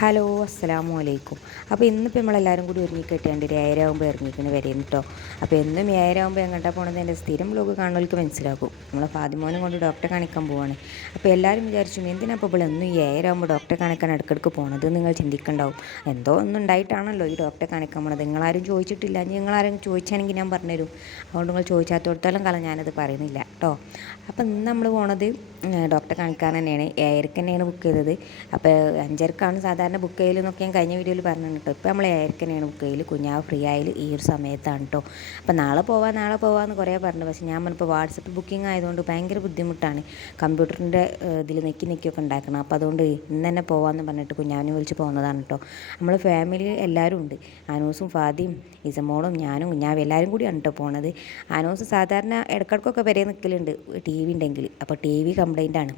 Hello അസ്സലാമു അലൈക്കും. അപ്പോൾ ഇന്നിപ്പോൾ നമ്മളെല്ലാവരും കൂടി ഒരുങ്ങിക്കെട്ടിയാണ്ട് ഒരു ഏഴരാകുമ്പോൾ ഇറങ്ങിക്കണ് വരെയും കേട്ടോ അപ്പോൾ എന്നും ഏഴരാകുമ്പോൾ എങ്ങോട്ടാ പോകണമെന്ന് എന്റെ സ്ഥിരം ബ്ലോഗ് കാണുന്നവർക്ക് മനസ്സിലാക്കും നമ്മൾ ഫാദിമോനും കൊണ്ട് ഡോക്ടറെ കാണിക്കാൻ പോവാണ്. അപ്പോൾ എല്ലാവരും വിചാരിച്ചു എന്തിനാ അപ്പോൾ ഇവിടെ എന്നും ഈ ഡോക്ടറെ കാണിക്കാൻ ഇടയ്ക്കിടയ്ക്ക് പോകണത് നിങ്ങൾ ചിന്തിക്കണ്ടാവും. എന്തോ ഒന്നും ഉണ്ടായിട്ടാണല്ലോ ഈ ഡോക്ടറെ കാണിക്കാൻ പോണത്. നിങ്ങളാരും ചോദിച്ചിട്ടില്ല. നിങ്ങളാരും ചോദിച്ചാണെങ്കിൽ ഞാൻ പറഞ്ഞുതരും. അതുകൊണ്ട് നിങ്ങൾ ചോദിച്ചാത്തോടത്തോളം കാലം ഞാനത് പറയുന്നില്ല കേട്ടോ അപ്പോൾ ഇന്ന് നമ്മൾ പോണത് ഡോക്ടറെ കാണിക്കാൻ തന്നെയാണ്. ഏഴരക്ക് തന്നെയാണ് ബുക്ക് ചെയ്തത്. അപ്പോൾ അഞ്ചരക്കാണ് സാധാരണ ബുക്ക് ചെയ്യലെന്നൊക്കെ ഞാൻ കഴിഞ്ഞ വീഡിയോയിൽ പറഞ്ഞു കേട്ടോ ഇപ്പോൾ നമ്മൾ ഏർക്കനെയാണ് ബുക്ക് ചെയ്യൽ. കുഞ്ഞാവ് ഫ്രീ ആയാൽ ഈ ഒരു സമയത്താണ് കേട്ടോ അപ്പോൾ നാളെ പോവാം നാളെ പോവാമെന്ന് കുറേ പറഞ്ഞു പക്ഷേ ഞാൻ പറഞ്ഞപ്പോൾ വാട്സപ്പ് ബുക്കിംഗ് ആയതുകൊണ്ട് ഭയങ്കര ബുദ്ധിമുട്ടാണ്. കമ്പ്യൂട്ടറിന്റെ ഇതിൽ നെക്കി നെക്കിയൊക്കെ ഉണ്ടാക്കണം. അപ്പോൾ അതുകൊണ്ട് ഇന്ന് തന്നെ പോവാമെന്ന് പറഞ്ഞിട്ട് കുഞ്ഞാവിനെ വിളിച്ച് പോകുന്നതാണ് കേട്ടോ നമ്മൾ ഫാമിലി എല്ലാവരും ഉണ്ട്. അനൂസും ഫാദിയും ഇസമോളും ഞാനും കുഞ്ഞാവും എല്ലാവരും കൂടിയാണ് കേട്ടോ പോണത്. അനൂസ് സാധാരണ ഇടക്കിടക്കൊക്കെ വരെ നിൽക്കലുണ്ട് ടി വി ഉണ്ടെങ്കിൽ. അപ്പോൾ ടി വി കംപ്ലൈന്റ് ആണ്.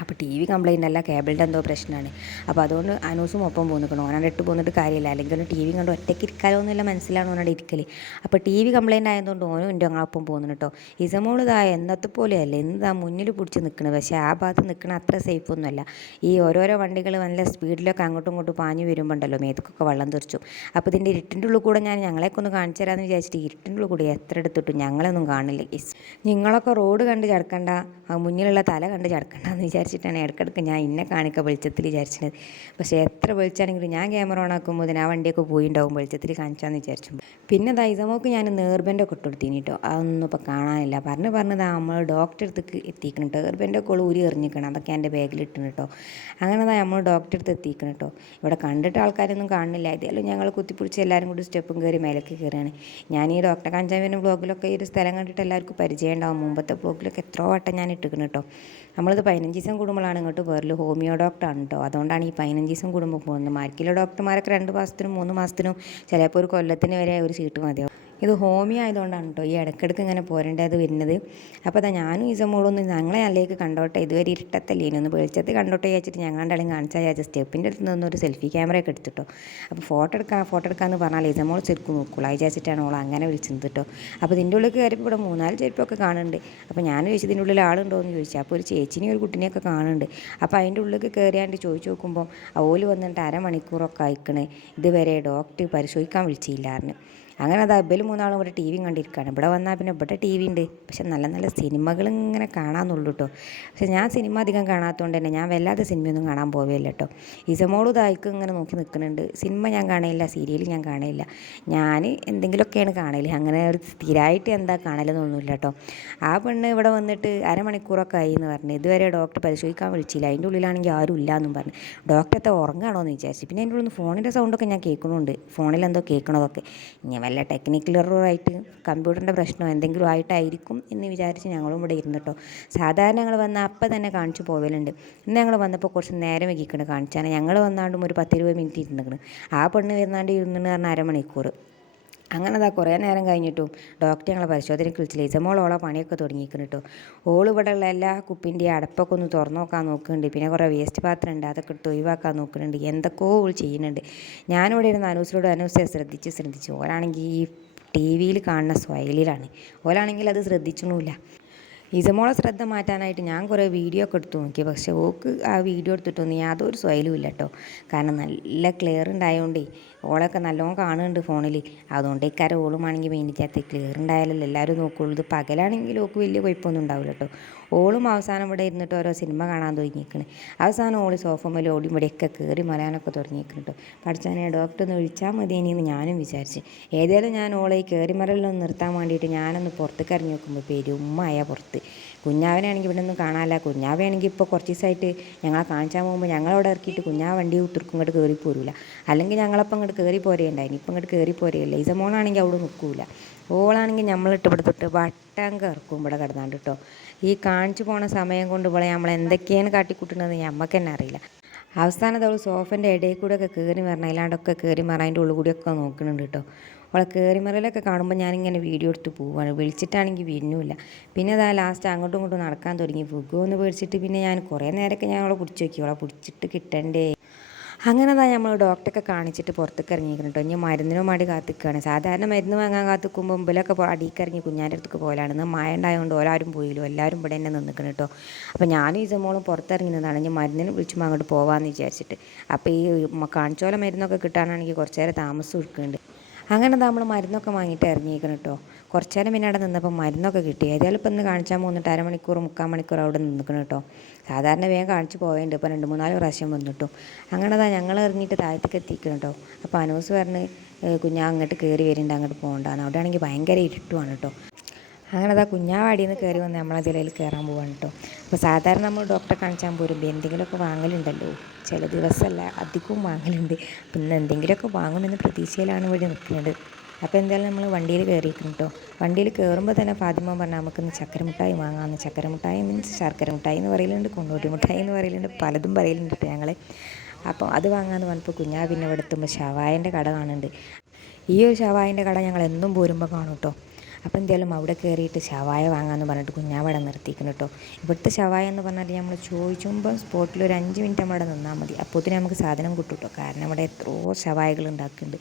അപ്പോൾ ടി വി കംപ്ലൈന്റ് അല്ല കേബിളിന്റെ എന്തോ പ്രശ്നമാണ് അപ്പോൾ അതുകൊണ്ട് അനൂസും ഒപ്പം പോന്നിക്കണം. ഓനാണ്ട് ഇട്ട് പോന്നിട്ട് കാര്യമില്ല. അല്ലെങ്കിൽ ടി വി കണ്ട് ഒറ്റയ്ക്ക് ഇരിക്കാലോ എന്നുള്ള മനസ്സിലാണ് ഓനോട് ഇരിക്കൽ അപ്പോൾ ടി വി കംപ്ലൈന്റ് ആയതുകൊണ്ട് ഓനും എന്റെ ഞങ്ങളൊപ്പം പോകുന്നു കേട്ടോ ഇസമോൾ എന്നത്തെ പോലെയല്ല എന്താ മുന്നിൽ പിടിച്ച് നിൽക്കുന്നത് പക്ഷേ ആ ഭാഗത്ത് നിൽക്കണ അത്ര സേഫ് ഒന്നുമല്ല. ഈ ഓരോരോ വണ്ടികൾ നല്ല സ്പീഡിലൊക്കെ അങ്ങോട്ടും ഇങ്ങോട്ടും പാഞ്ഞു വരുമ്പോണ്ടല്ലോ മേത്തക്കൊക്കെ വെള്ളം തെറിച്ചു. അപ്പോൾ ഇതിന്റെ ഇരുട്ടിന്റെ ഉള്ളിൽ കൂടെ ഞാൻ ഞങ്ങളെയൊക്കെ ഒന്ന് കാണിച്ചു തരാമെന്ന് വിചാരിച്ചിട്ട് ഇരുട്ടിന്റെ ഉള്ളിൽ കൂടി എത്ര എടുത്തിട്ടും ഞങ്ങളൊന്നും കാണില്ല. നിങ്ങളൊക്കെ റോഡ് കണ്ട് ചടക്കണ്ട മുന്നിലുള്ള തല കണ്ട് ചടക്കണ്ട എന്ന് വിചാരിച്ചിട്ടാണ് ഇടയ്ക്കിടയ്ക്ക് ഞാൻ ഇന്നെ കാണിക്കുക വെളിച്ചത്തിൽ വിചാരിച്ചത് പക്ഷേ എത്ര വെളിച്ചാണെങ്കിലും ഞാൻ ക്യാമറ ഓൺ ആക്കുമ്പോൾ ആ വണ്ടിയൊക്കെ പോയിണ്ടാവും വെളിച്ചത്തിൽ കാണിച്ചാന്ന് വിചാരിച്ചു. പിന്നെ ദാ ഇതമോക്ക് ഞാൻ നേർബന്റൊക്കെ ഇട്ട് കൊടുത്തിന് കേട്ടോ അതൊന്നും ഇപ്പോൾ കാണാനില്ല. പറഞ്ഞ് പറഞ്ഞത് നമ്മൾ ഡോക്ടറെ അടുത്തേക്ക് എത്തിക്കണം ടേർബന്റെ ഒക്കെ ഊരി എറിഞ്ഞിക്കണം. അതൊക്കെ എന്റെ ബാഗിൽ ഇട്ടിന് കേട്ടോ അങ്ങനെ ദാ നമ്മൾ ഡോക്ടറെ അടുത്ത് എത്തിക്കണം കേട്ടോ ഇവിടെ കണ്ടിട്ട് ആൾക്കാരൊന്നും കാണുന്നില്ല. ഇതെല്ലാം ഞങ്ങൾ കുത്തിപ്പിടിച്ച് എല്ലാവരും കൂടി സ്റ്റെപ്പും കയറി മേലേക്ക് കയറുകയാണ് ഞാൻ ഈ ഡോക്ടറെ കാഞ്ചാവിന്റെ ബ്ലോഗിലൊക്കെ ഈ ഒരു സ്ഥലം കണ്ടിട്ട് എല്ലാവർക്കും പരിചയം ഉണ്ടാവും മുമ്പത്തെ ബ്ലോഗിലൊക്കെ എത്രയോ വട്ടം ഞാൻ ഇട്ടിരിക്കണം കേട്ടോ നമ്മളിത് പതിനഞ്ച് ദിവസം കൂടുമ്പോഴാണ് ഇങ്ങോട്ട് വേറൊരു ഹോമിയോ ഡോക്ടറാണ് കേട്ടോ അതുകൊണ്ടാണ് ഈ പതിനഞ്ച് ദിവസം കൂടുമ്പോൾ പോകുന്നത്. മാർക്കിലെ ഡോക്ടർമാരൊക്കെ രണ്ട് മാസത്തിനും മൂന്ന് മാസത്തിനും ചിലപ്പോൾ ഒരു കൊല്ലത്തിന് വരെ ഒരു സീറ്റ് മതിയാവും. ഇത് ഹോമി ആയതുകൊണ്ടാണ് കേട്ടോ ഈ ഇടയ്ക്കിടയ്ക്ക് ഇങ്ങനെ പോരേണ്ടത് വരുന്നത്. അപ്പോൾ അതാ ഞാനും ഇസമോളൊന്ന് ഞങ്ങളെ അല്ലേക്ക് കണ്ടോട്ടെ? ഇതുവരെ ഇരുട്ടത്തല്ലേ? ഇനി ഒന്ന് വെളിച്ചത്ത് കണ്ടോട്ടെ വെച്ചിട്ട് ഞങ്ങളുടെ കാണിച്ചാൽ വിചാരിച്ച സ്റ്റെപ്പിന്റെ അടുത്ത് നിന്ന് ഒരു സെൽഫി ക്യാമറയൊക്കെ എടുത്തിട്ടോ. അപ്പോൾ ഫോട്ടോ എടുക്കാൻ ഫോട്ടോ എടുക്കാമെന്ന് പറഞ്ഞാൽ ഇസമോൾ ശരിക്കും നോക്കുള്ളൂ. വിചാരിച്ചിട്ടാണ് ഓൾ അങ്ങനെ വിളിച്ചത് കേട്ടോ അപ്പോൾ ഇതിന്റെ ഉള്ളിൽ കയറിയപ്പോൾ ഇവിടെ മൂന്നാൽ ചെരുപ്പൊക്കെ കാണുന്നുണ്ട്. അപ്പോൾ ഞാൻ ചോദിച്ചു ഇതിന്റെ ഉള്ളിൽ ആളുണ്ടോ എന്ന് ചോദിച്ചു. അപ്പോൾ ഒരു ചേച്ചിനെയും ഒരു കുട്ടിനെയൊക്കെ കാണുന്നുണ്ട്. അപ്പോൾ അതിന്റെ ഉള്ളിൽ കയറിയാണ്ട് ചോദിച്ചു നോക്കുമ്പോൾ ഓൽ വന്നിട്ട് അരമണിക്കൂറൊക്കെ അയക്കണേ ഇതുവരെ ഡോക്ടർ പരിശോധിക്കാൻ വിളിച്ചില്ലായിരുന്നു അങ്ങനെ അത് അബ്ബൽ മൂന്നാളും ഇവിടെ ടി വിയും കണ്ടിരിക്കുകയാണ്. ഇവിടെ വന്നാൽ പിന്നെ ഇവിടെ ടി വി ഉണ്ട്. പക്ഷെ നല്ല നല്ല സിനിമകൾ ഇങ്ങനെ കാണാമെന്നുള്ളൂ കേട്ടോ പക്ഷെ ഞാൻ സിനിമ അധികം കാണാത്തതുകൊണ്ട് തന്നെ ഞാൻ വല്ലാതെ സിനിമയൊന്നും കാണാൻ പോവുകയില്ല കേട്ടോ ഇസമോളും ഇതായിക്കും ഇങ്ങനെ നോക്കി നിൽക്കുന്നുണ്ട്. സിനിമ ഞാൻ കാണില്ല സീരിയൽ ഞാൻ കാണില്ല. ഞാൻ എന്തെങ്കിലുമൊക്കെയാണ് കാണൽ. അങ്ങനെ ഒരു സ്ഥിരമായിട്ട് എന്താ കാണലെന്നൊന്നുമില്ല കേട്ടോ ആ പെണ്ണ് ഇവിടെ വന്നിട്ട് അരമണിക്കൂറൊക്കെ ആയി എന്ന് പറഞ്ഞു. ഇതുവരെ ഡോക്ടർ പരിശോധിക്കാൻ വിളിച്ചില്ല. അതിന്റെ ഉള്ളിലാണെങ്കിൽ ആരും ഇല്ല എന്നും പറഞ്ഞു. ഡോക്ടറത്തെ ഉറങ്ങാണോ എന്ന് വിചാരിച്ചു. പിന്നെ അതിന്റെ ഉള്ളിൽ ഫോണിന്റെ സൗണ്ടൊക്കെ ഞാൻ കേൾക്കണുണ്ട് ഫോണിൽ എന്തോ കേൾക്കണതൊക്കെ. ഇനി വല്ല ടെക്നിക്കൽ എററായിട്ട് കമ്പ്യൂട്ടറിന്റെ പ്രശ്നമോ എന്തെങ്കിലും ആയിട്ടായിരിക്കും എന്ന് വിചാരിച്ച് ഞങ്ങളും ഇവിടെ ഇരുന്നു കേട്ടോ സാധാരണ ഞങ്ങൾ വന്ന അപ്പം തന്നെ കാണിച്ചു പോവലുണ്ട്. ഇന്ന് ഞങ്ങൾ വന്നപ്പോൾ കുറച്ച് നേരം വൈകിക്കണ് കാണിച്ചാണ്. ഞങ്ങൾ വന്നാണ്ടും ഒരു പത്തിരുപത് മിനിറ്റ് ഇരുന്നിക്കണ് ആ പെണ്ണ് വരുന്നാണ്ട് ഇരുന്നെന്ന് പറഞ്ഞാൽ അരമണിക്കൂർ അങ്ങനെ അതാ കുറേ നേരം കഴിഞ്ഞിട്ടും ഡോക്ടർ ഞങ്ങളെ പരിശോധനയ്ക്ക് വിളിച്ചില്ല. ഇസമോൾ ഓളെ പണിയൊക്കെ തുടങ്ങിയിരിക്കുന്നു കേട്ടോ ഓൾ ഇവിടെ ഉള്ള എല്ലാ കുപ്പിന്റെ അടപ്പൊക്കെ ഒന്ന് തുറന്നു നോക്കാൻ നോക്കുന്നുണ്ട്. പിന്നെ കുറേ വേസ്റ്റ് പാത്രം ഉണ്ട്. അതൊക്കെ ഇട്ട് ഒഴിവാക്കാൻ നോക്കുന്നുണ്ട്. എന്തൊക്കെയോ ഓൾ ചെയ്യുന്നുണ്ട്. ഞാനിവിടെ ഇരുന്ന് അനൂസിനോട് അനൂസെ ശ്രദ്ധിച്ച് ശ്രദ്ധിച്ചു ഓരാണെങ്കിൽ ഈ ടി വിയിൽ കാണുന്ന സ്വയലിലാണ് ഓരാണെങ്കിൽ അത് ശ്രദ്ധിച്ചണമില്ല ഇസമോളെ ശ്രദ്ധ മാറ്റാനായിട്ട് ഞാൻ കുറേ വീഡിയോ ഒക്കെ എടുത്തു നോക്കി. പക്ഷേ ഓക്ക് ആ വീഡിയോ എടുത്തിട്ടൊന്നും യാതൊരു സ്വയലും ഇല്ല കേട്ടോ കാരണം നല്ല ക്ലിയർ ഉണ്ടായതുകൊണ്ടേ ഓളൊക്കെ നല്ലോണം കാണുന്നുണ്ട് ഫോണിൽ അതുകൊണ്ട് ഇക്കാരം ഓളുമാണെങ്കിൽ മെയിനിക്കകത്ത് ക്ലിയർ ഉണ്ടായാലല്ലോ എല്ലാവരും നോക്കുള്ളൂ. ഇത് പകലാണെങ്കിൽ ഓക്ക് വലിയ കുഴപ്പമൊന്നും ഉണ്ടാവില്ല കേട്ടോ ഓളും അവസാനം ഇവിടെ ഇരുന്നിട്ട് ഓരോ സിനിമ കാണാൻ തുടങ്ങിയിരിക്കണ് അവസാനം ഓൾ സോഫമ്മയിൽ ഓടി ഇവിടെയൊക്കെ കയറി മലയാനൊക്കെ തുടങ്ങിയിരിക്കുന്നുണ്ട് പഠിച്ചാനെ ഡോക്ടർ ഒന്ന് വിളിച്ചാൽ മതിയെന്ന് ഞാനും വിചാരിച്ച്. ഏതായാലും ഞാൻ ഓളെ ഈ കയറിമറലൊന്ന് നിർത്താൻ വേണ്ടിയിട്ട് ഞാനൊന്ന് പുറത്തേക്ക് ഇറങ്ങി നോക്കുമ്പോൾ പെരുമ്മയ പുറത്ത്. കുഞ്ഞാവനാണെങ്കിൽ ഇവിടെ ഒന്നും കാണാനില്ല. കുഞ്ഞാവയാണെങ്കിൽ ഇപ്പോൾ കുറച്ച് ദിവസമായിട്ട് ഞങ്ങളെ കാണിച്ചാൽ പോകുമ്പോൾ ഞങ്ങളവിടെ ഇറക്കിയിട്ട് കുഞ്ഞാ വണ്ടി ഉത്തർക്കും ഇങ്ങോട്ട് കയറി പോരൂല. അല്ലെങ്കിൽ ഞങ്ങളപ്പം ഇങ്ങോട്ട് കയറി പോരേണ്ടായിരുന്നു ഇപ്പം ഇങ്ങോട്ട് കയറി പോരേയില്ല ഇസമോണാണെങ്കിൽ അവിടെ നിൽക്കൂല. ഓളാണെങ്കിൽ നമ്മളിട്ട് ഇവിടെ തൊട്ട് വട്ടം കറക്കും ഇവിടെ കിടന്നാണ്ട് കേട്ടോ ഈ കാണിച്ചു പോണ സമയം കൊണ്ട് ഇവിടെ നമ്മൾ എന്തൊക്കെയാണ് കാട്ടിക്കൂട്ടുന്നതെന്ന് ഞമ്മക്ക് തന്നെ അറിയില്ല. അവസാനത്തെ അവൾ സോഫന്റെ ഇടയിൽ കൂടെ ഒക്കെ കയറി മരണം അല്ലാണ്ടൊക്കെ കയറി മറ അതിന്റെ ഉള്ളിൽ കൂടിയൊക്കെ നോക്കുന്നുണ്ട് കേട്ടോ അവളെ കയറി മറലൊക്കെ കാണുമ്പോൾ ഞാനിങ്ങനെ വീഡിയോ എടുത്ത് പോവാണ്. വിളിച്ചിട്ടാണെങ്കിൽ വരുന്നില്ല. പിന്നെ അതാ ലാസ്റ്റ് അങ്ങോട്ടും ഇങ്ങോട്ടും നടക്കാൻ തുടങ്ങി. ഫുഗോ എന്ന് പേടിച്ചിട്ട് പിന്നെ ഞാൻ കുറേ നേരമൊക്കെ ഞാൻ അവളെ പിടിച്ച് നോക്കി. അവളെ പിടിച്ചിട്ട് കിട്ടണ്ടേ? അങ്ങനെ തന്നെ നമ്മൾ ഡോക്ടറൊക്കെ കാണിച്ചിട്ട് പുറത്തേക്ക് ഇറങ്ങിയിരിക്കണം കേട്ടോ ഇനി മരുന്നിനും വേണ്ടി കാത്തിക്കുകയാണ് സാധാരണ മരുന്ന് വാങ്ങാൻ കാത്തിക്കുമ്പോൾ മുമ്പിലൊക്കെ അടിയിലേക്ക് ഇറങ്ങി കുഞ്ഞാന്റെ അടുത്തേക്ക് പോലാണ്. ഇന്ന് മഴ ഉണ്ടായതുകൊണ്ട് ഓലാരും പോയില്ലോ. എല്ലാവരും ഇവിടെ തന്നെ നിന്നിക്കണം കേട്ടോ അപ്പോൾ ഞാനും ഈ സമോളും പുറത്തിറങ്ങുന്നതാണ്. ഇനി മരുന്നിന് വിളിച്ചുമ്പോൾ അങ്ങോട്ട് പോകാമെന്ന് വിചാരിച്ചിട്ട്. അപ്പോൾ ഈ കാണിച്ചോല മരുന്നൊക്കെ കിട്ടാനാണെങ്കിൽ കുറച്ച് നേരം താമസം എടുക്കുന്നുണ്ട് അങ്ങനെ നമ്മൾ മരുന്നൊക്കെ വാങ്ങിയിട്ട് ഇറങ്ങിയിരിക്കണം കേട്ടോ കുറച്ച് നേരം പിന്നെ അവിടെ നിന്നപ്പോൾ മരുന്നൊക്കെ കിട്ടി. ഏതായാലും ഇപ്പം ഇന്ന് കാണിച്ചാൽ മൂന്നിട്ട് അരമണിക്കൂർ മുക്കാൽ മണിക്കൂർ അവിടെ നിൽക്കണം കേട്ടോ. സാധാരണ വേഗം കാണിച്ച് പോയുണ്ട് ഇപ്പോൾ രണ്ട് മൂന്നാൽ പ്രാവശ്യം വന്നിട്ടു. അങ്ങനെ അതാ ഞങ്ങൾ ഇറങ്ങിയിട്ട് താഴത്തേക്ക് എത്തിക്കണം കേട്ടോ. അപ്പോൾ അനൂസ് പറഞ്ഞ് കുഞ്ഞാ അങ്ങോട്ട് കയറി വരുന്നുണ്ട് അങ്ങോട്ട് പോകണ്ടാന്ന് അവിടെ ആണെങ്കിൽ ഭയങ്കര ഇരുട്ടുമാണ് കേട്ടോ. അങ്ങനെ അതാ കുഞ്ഞാവാടിയിൽ നിന്ന് കയറി വന്ന് നമ്മളെ ജില്ലയിൽ കയറാൻ പോവാണ് കേട്ടോ. അപ്പോൾ സാധാരണ നമ്മൾ ഡോക്ടറെ കാണിച്ചാൽ പോരുമ്പോൾ എന്തെങ്കിലുമൊക്കെ വാങ്ങലുണ്ടല്ലോ. ചില ദിവസമല്ല അധികവും വാങ്ങലുണ്ട്. പിന്നെ എന്തെങ്കിലുമൊക്കെ വാങ്ങുമെന്ന് പ്രതീക്ഷയിലാണ് ഇവിടെ നിൽക്കുന്നത്. അപ്പോൾ എന്തായാലും നമ്മൾ വണ്ടിയിൽ കയറിയിരിക്കും കേട്ടോ. വണ്ടിയിൽ കയറുമ്പോൾ തന്നെ ഫാത്തിമ പറഞ്ഞാൽ നമുക്കിന്ന് ചക്കര മിഠായി വാങ്ങാമെന്ന്. ചക്കര മിഠായി മീൻസ് ശർക്കര മിഠായി എന്ന് പറയലുണ്ട് കൊണ്ടോട്ടി മിഠായി എന്ന് പറയലുണ്ട് പലതും പറയലുണ്ട് ഞങ്ങൾ അപ്പോൾ അത് വാങ്ങാമെന്ന് പറഞ്ഞപ്പോൾ കുഞ്ഞാ പിന്നെ ഇവിടെ എത്തുമ്പോൾ ഷവായന്റെ കട കാണുന്നുണ്ട്. ഈ ഒരു ഷവായന്റെ കട ഞങ്ങൾ എന്നും പോരുമ്പോൾ കാണും കേട്ടോ. അപ്പോൾ എന്തായാലും അവിടെ കയറിയിട്ട് ഷവായ വാങ്ങാമെന്ന് പറഞ്ഞിട്ട് കുഞ്ഞാവടെ നിർത്തിക്കുന്നു കേട്ടോ. ഇവിടുത്തെ ഷവായ എന്ന് പറഞ്ഞാൽ നമ്മൾ ചോദിച്ചുമ്പോൾ സ്പോട്ടിൽ ഒരു അഞ്ച് മിനിറ്റ് അവിടെ നിന്നാൽ മതി. അപ്പോഴത്തേനും നമുക്ക് സാധനം കിട്ടും കേട്ടോ. കാരണം ഇവിടെ എത്രയോ ഷവായകൾ ഉണ്ടാക്കുന്നുണ്ട്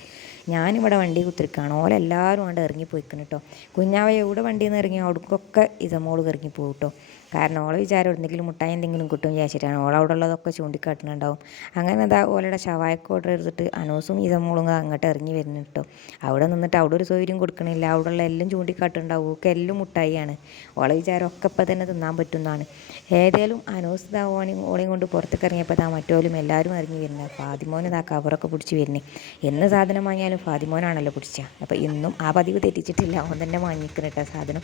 ഞാനിവിടെ വണ്ടി കുത്തിരിക്കുകയാണ് ഓലെല്ലാവരും അവിടെ ഇറങ്ങിപ്പോയിക്കുന്നു കേട്ടോ. കുഞ്ഞാവ എവിടെ വണ്ടിയിൽ നിന്ന് ഇറങ്ങി? അവിടേക്കൊക്കെ ഇതമോൾ ഇറങ്ങി പോകും കേട്ടോ. കാരണം ഓളെ വിചാരം എന്തെങ്കിലും മുട്ടായി എന്തെങ്കിലും കിട്ടും വിചാരിച്ചിട്ടാണ്. ഓൾ അവിടെ ഉള്ളതൊക്കെ ചൂണ്ടിക്കാട്ടുന്നുണ്ടാവും അങ്ങനെ എന്താ ഓലയുടെ ഷവായക്ക് ഓർഡർ എടുത്തിട്ട് അനൂസും ഇതമോളും അങ്ങോട്ട് ഇറങ്ങി വരുന്നു കേട്ടോ അവിടെ നിന്നിട്ട് അവിടെ ഒരു സൗകര്യം കൊടുക്കണില്ല. അവിടെ ഉള്ള എല്ലാം ചൂണ്ടിക്കാട്ടുണ്ടാവും ഒക്കെ എല്ലാം മുട്ടായിയാണ്. ഓളെ വിചാരം ഒക്കെ ഇപ്പം തന്നെ തിന്നാൻ പറ്റുന്നതാണ്. ഏതായാലും അനോസ് ഇതാ ഓണി ഓളെയും കൊണ്ട് പുറത്തേക്ക് ഇറങ്ങിയപ്പോൾ ഇതാ മറ്റോലും എല്ലാവരും ഇറങ്ങി വരുന്നത് ഫാദിമോൻ ഇതാ കവറൊക്കെ പിടിച്ച് വരുന്നത് എന്ന് സാധനം വാങ്ങിയാലും ഫാദിമോനാണല്ലോ പിടിച്ച. അപ്പോൾ ഇന്നും ആ പതിവ് തെറ്റിച്ചിട്ടില്ല. അവൻ തന്നെ വാങ്ങിക്കണം കേട്ടോ സാധനം.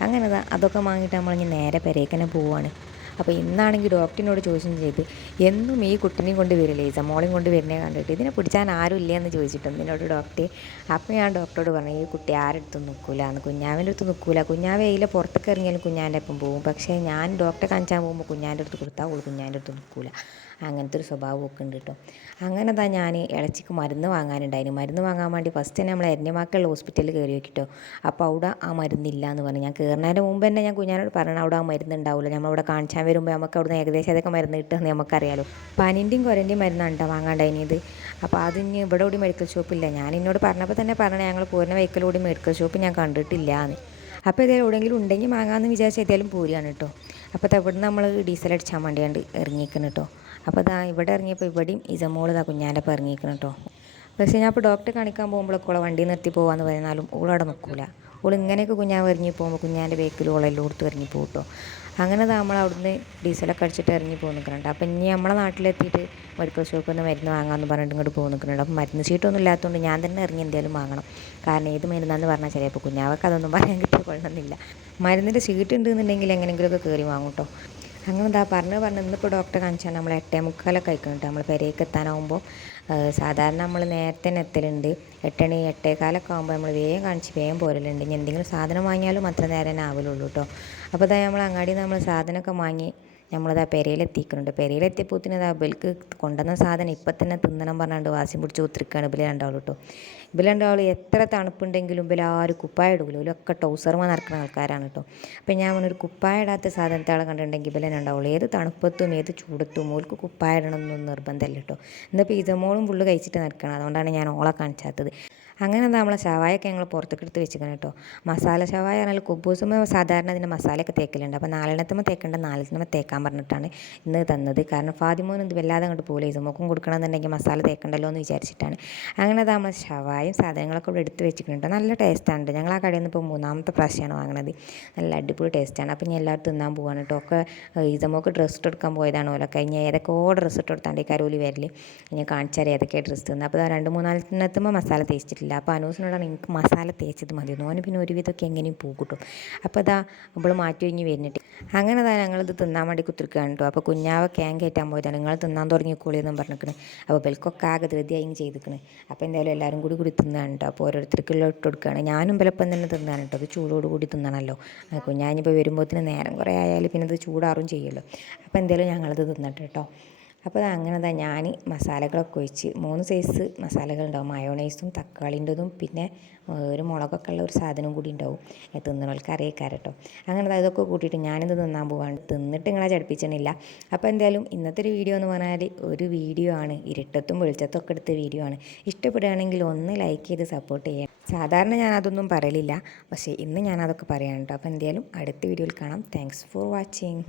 അങ്ങനെ അതൊക്കെ വാങ്ങിയിട്ട് നമ്മളിനി നേരെ പെരേക്കനെ പോവുകയാണ് അപ്പോൾ ഇന്നാണെങ്കിൽ ഡോക്ടറിനോട് ചോദിച്ചും ചെയ്ത് എന്നും ഈ കുട്ടിനെയും കൊണ്ട് വരില്ലേ മോളെയും കൊണ്ട് വരുന്നേ കണ്ടിട്ട്? ഇതിനെ പിടിച്ചാൻ ആരും ഇല്ല എന്ന് ചോദിച്ചിട്ടുണ്ട് എന്നോട് ഡോക്ടറെ. അപ്പോൾ ഞാൻ ഡോക്ടറോട് പറഞ്ഞു ഈ കുട്ടി ആരെടുത്തും നിൽക്കില്ല എന്ന് കുഞ്ഞാവിന്റെ അടുത്ത് നിൽക്കില്ല കുഞ്ഞാവ് അതിൽ പുറത്തേക്ക് ഇറങ്ങിയാലും കുഞ്ഞാന്റെ ഒപ്പം പോകും പക്ഷേ ഞാൻ ഡോക്ടറെ കാണിച്ചാൽ പോകുമ്പോൾ കുഞ്ഞാന്റെ അടുത്ത് കൊടുത്താൽ അവൾ കുഞ്ഞാന്റെ അടുത്ത് നിൽക്കില്ല അങ്ങനത്തെ ഒരു സ്വഭാവമൊക്കെ ഉണ്ട് കേട്ടോ അങ്ങനെ താ ഞാൻ ഇളച്ചിക്ക് മരുന്ന് വാങ്ങാനുണ്ടായിരുന്നു മരുന്ന് വാങ്ങാൻ വേണ്ടി ഫസ്റ്റ് തന്നെ നമ്മൾ എരഞ്ഞമാക്കുള്ള ഹോസ്പിറ്റലിൽ കയറി നോക്കിട്ടോ. അപ്പോൾ അവിടെ ആ മരുന്നില്ല എന്ന് പറഞ്ഞു. ഞാൻ കയറുന്നതിന് മുമ്പ് തന്നെ ഞാൻ കുഞ്ഞാനോട് പറഞ്ഞു അവിടെ ആ മരുന്ന് ഉണ്ടാവില്ല നമ്മളവിടെ കാണിച്ചാൽ വരുമ്പോൾ നമുക്ക് അവിടെ ഏകദേശം ഏതൊക്കെ മരുന്ന് കിട്ടുമെന്ന് നമുക്കറിയാലോ. പനിന്റെയും കുരന്റെയും മരുന്നാണ് കേട്ടോ വാങ്ങാണ്ടായിനിയത് അപ്പോൾ അതിന് ഇവിടെ കൂടി മെഡിക്കൽ ഷോപ്പില്ല ഞാൻ എന്നോട് പറഞ്ഞപ്പോൾ തന്നെ പറഞ്ഞത് ഞങ്ങൾ പോരുന്ന വെഹിക്കലോടി മെഡിക്കൽ ഷോപ്പ് ഞാൻ കണ്ടിട്ടില്ല എന്ന് അപ്പോൾ ഇതേ എവിടെയെങ്കിലും ഉണ്ടെങ്കിൽ വാങ്ങാമെന്ന് വിചാരിച്ചാൽ ഏതായാലും പോരുകയാണ് കേട്ടോ അപ്പോൾ ഇവിടുന്ന് നമ്മൾ ഡീസൽ അടിച്ചാൽ വേണ്ടിയാണ്ട് ഇറങ്ങിയിരിക്കണം കേട്ടോ അപ്പോൾ ഇതാ ഇവിടെ ഇറങ്ങിയപ്പോൾ ഇവിടെയും ഇസമോൾ ഇതാ കുഞ്ഞാന്റെ അപ്പം ഇറങ്ങിയിരിക്കണം കേട്ടോ പക്ഷേ ഞാൻ അപ്പോൾ ഡോക്ടറെ കാണിക്കാൻ പോകുമ്പോഴൊക്കെ ഓളെ വണ്ടി നിർത്തി പോകാമെന്ന് പറഞ്ഞാലും ഓളവിടെ നിൽക്കില്ല ഓൾ ഇങ്ങനെയൊക്കെ കുഞ്ഞാവ് ഇറങ്ങി പോകുമ്പോൾ കുഞ്ഞാന്റെ ബേക്കിൽ ഓളെല്ലാം കൊടുത്ത് ഇറങ്ങി പോകും കേട്ടോ അങ്ങനെ നമ്മൾ അവിടുന്ന് ഡീസലൊക്കെ അടിച്ചിട്ട് ഇറങ്ങി പോകും നിൽക്കുന്നുണ്ട് അപ്പം ഇനി നമ്മളെ നാട്ടിലെത്തിയിട്ട് മെഡിക്കൽ ഷോപ്പിൽ നിന്ന് മരുന്ന് വാങ്ങാമെന്ന് പറഞ്ഞിട്ട് ഇങ്ങോട്ട് പോകും നിൽക്കുന്നുണ്ട് അപ്പം മരുന്ന് ചീട്ടൊന്നും ഇല്ലാത്തതുകൊണ്ട് ഞാൻ തന്നെ ഇറങ്ങി എന്തെങ്കിലും വാങ്ങണം. കാരണം ഏത് മരുന്നാന്ന് പറഞ്ഞാൽ ചിലപ്പോൾ കുഞ്ഞാവൊക്കെ അതൊന്നും പറയാൻ കിട്ടിയ കൊള്ളണമെന്നില്ല മരുന്നിന്റെ ചീട്ടുണ്ടെന്നുണ്ടെങ്കിൽ എങ്ങനെയെങ്കിലുമൊക്കെ കയറി വാങ്ങും കേട്ടോ അങ്ങനെ എന്താ പറഞ്ഞു പറഞ്ഞു ഇന്നിപ്പോൾ ഡോക്ടറെ കാണിച്ചാൽ നമ്മൾ എട്ടേ മുക്കാലൊക്കെ കഴിക്കുന്നുണ്ട് നമ്മൾ പെരേക്ക് എത്താനാവുമ്പോൾ സാധാരണ നമ്മൾ നേരത്തെ എത്തലുണ്ട്. എട്ടണി എട്ടേക്കാലൊക്കെ ആകുമ്പോൾ നമ്മൾ വേഗം കാണിച്ച് വേഗം പോരലുണ്ട്. ഇനി എന്തെങ്കിലും സാധനം വാങ്ങിയാലും അത്ര നേരം തന്നെ ആവലുള്ളൂ കേട്ടോ അപ്പോൾ അതായത് നമ്മൾ നിന്ന് നമ്മൾ സാധനമൊക്കെ വാങ്ങി നമ്മളിതാ പെരയിലെത്തിക്കുന്നുണ്ട് പെരയിലെത്തിയപ്പോത്തിന് ഇതാ ഇവർക്ക് കൊണ്ടുവന്ന സാധനം ഇപ്പം തന്നെ തിന്നണം പറഞ്ഞാണ്ട് വാശി പിടിച്ച് കുത്തിരിക്കുകയാണ് ഇബില രണ്ടാളും കേട്ടോ ഇബിൽ രണ്ടാളും എത്ര തണുപ്പുണ്ടെങ്കിലും ഇവർ ആരും കുപ്പായ ഇടൂല. ഇവരൊക്കെ ടൗസർമ നടക്കുന്ന ആൾക്കാരാണ് കേട്ടോ അപ്പം ഞാൻ ഒരു കുപ്പായ ഇടാത്ത സാധനത്തെ ആളെ കണ്ടിട്ടുണ്ടെങ്കിൽ ഇബിലെ ഉണ്ടാവുള്ളൂ. ഏത് തണുപ്പത്തും ഏത് ചൂടത്തും ഓൾക്ക് കുപ്പായ ഇടണമെന്നൊന്നും നിർബന്ധമല്ല കേട്ടോ ഇന്നിപ്പോൾ ഇതമോളും ഫുള്ള് കഴിച്ചിട്ട് നടക്കണം. അതുകൊണ്ടാണ് ഞാൻ ഓളെ കാണിച്ചാത്തത്. അങ്ങനെ എന്താ നമ്മളെ ഷവായൊക്കെ ഞങ്ങൾ പുറത്തേക്ക് എടുത്ത് വെച്ചിരിക്കണം കേട്ടോ മസാല ഷവായ പറഞ്ഞാൽ കുബൂസുമ്മ സാധാരണ അതിന്റെ മസാലയൊക്കെ തേക്കലുണ്ട്. അപ്പോൾ നാലെണ്ണത്തുമ്പോൾ തേക്കേണ്ട നാലെണ്ണത്തുമ്പോൾ തേക്കാൻ പറഞ്ഞിട്ടാണ് ഇന്ന് തന്നത്. കാരണം ഫാദിമോൻ ഇത് വല്ലാതെ അങ്ങോട്ട് പോലെ ഇതുമൊക്കും കൊടുക്കണമെന്നുണ്ടെങ്കിൽ മസാല തേക്കണ്ടല്ലോ എന്ന് വിചാരിച്ചിട്ടാണ്. അങ്ങനെ അത് നമ്മൾ ഷവായും സാധനങ്ങളൊക്കെ ഇവിടെ എടുത്ത് വെച്ചിട്ടുണ്ട് നല്ല ടേസ്റ്റാണ് ഞങ്ങൾ ആ കടയിൽ നിന്ന് ഇപ്പോൾ മൂന്നാമത്തെ പ്രാവശ്യമാണ് വാങ്ങണത്. നല്ല അടിപൊളി ടേസ്റ്റാണ് അപ്പോൾ ഞാൻ എല്ലാവരും തിന്നാൻ പോവാണ് കേട്ടോ ഒക്കെ ഇതമൊക്കെ ഡ്രസ്സ് എടുക്കാൻ പോയതാണ് ഓല കഴിഞ്ഞ ഏതൊക്കെ ഡ്രസ്സ് ഇട്ട് കൊടുത്താണ്ട് ഈ കരോലി വരൽ. ഞാൻ കാണിച്ചാൽ ഏതൊക്കെയാണ് ഡ്രസ്സ് തിന്നത് അപ്പോൾ രണ്ട് മൂന്നാലെണ്ണത്തുമ്പോൾ മസാല തേച്ചിട്ടില്ല. പറ്റില്ല അപ്പോൾ അനൂസിനോടാണ് എനിക്ക് മസാല തേച്ചത് മതി. ഓന് പിന്നെ ഒരുവിധമൊക്കെ എങ്ങനെയും പൂ കിട്ടും അപ്പോൾ അതാ നമ്മൾ മാറ്റി കഴിഞ്ഞ് വരുന്നിട്ട് അങ്ങനെ അതാ ഞങ്ങളിത് തിന്നാൻ വേണ്ടി കുത്തിരിക്കുകയാണ് കേട്ടോ അപ്പോൾ കുഞ്ഞാവ ക്യാൻ കയറ്റാൻ പോയതാണ് നിങ്ങൾ തിന്നാൻ തുടങ്ങിക്കോളിയെന്നും പറഞ്ഞിരിക്കണ് അപ്പോൾ ബെൽക്കൊക്കെ ആകെ ധൃതിയായും ചെയ്തിരിക്കണ് അപ്പോൾ എന്തായാലും എല്ലാവരും കൂടി കൂടി തിന്നാണ് കേട്ടോ അപ്പോൾ ഓരോരുത്തർക്കുള്ള ഇട്ട് കൊടുക്കുകയാണ്. ഞാനും ബലപ്പം തന്നെ തിന്നാണ് കേട്ടോ അത് ചൂടോട് കൂടി തിന്നണമല്ലോ കുഞ്ഞാഞ്ഞിപ്പോൾ വരുമ്പോഴത്തേന് നേരം കുറേ ആയാലും പിന്നെ ഇത് ചൂടാറും ചെയ്യുമല്ലോ അപ്പോൾ എന്തായാലും ഞങ്ങളത് തിന്നട്ടെ കേട്ടോ അപ്പോൾ അങ്ങനെ തന്നെ ഞാൻ മസാലകളൊക്കെ ഒഴിച്ച് മൂന്ന് സൈസ് മസാലകളുണ്ടാവും. മയോണൈസും തക്കാളിന്റെതും പിന്നെ ഒരു മുളകൊക്കെ ഉള്ള ഒരു സാധനവും കൂടി ഉണ്ടാവും. തിന്നണവർക്ക് അറിയിക്കാറ് കേട്ടോ. അങ്ങനെ അതൊക്കെ കൂട്ടിയിട്ട് ഞാനിത് തിന്നാൻ പോവാണ്. തിന്നിട്ട് നിങ്ങളെ ചടിപ്പിച്ചണില്ല. അപ്പോൾ എന്തായാലും ഇന്നത്തെ ഒരു വീഡിയോ എന്ന് പറഞ്ഞാൽ ഒരു വീഡിയോ ആണ്. ഇരുട്ടത്തും വെളിച്ചത്തും ഒക്കെ എടുത്ത വീഡിയോ ആണ്. ഇഷ്ടപ്പെടുകയാണെങ്കിൽ ഒന്ന് ലൈക്ക് ചെയ്ത് സപ്പോർട്ട് ചെയ്യാം സാധാരണ ഞാൻ അതൊന്നും പറയലില്ല. പക്ഷേ ഇന്ന് ഞാൻ അതൊക്കെ അപ്പോൾ എന്തായാലും അടുത്ത വീഡിയോയിൽ കാണാം. Thanks for watching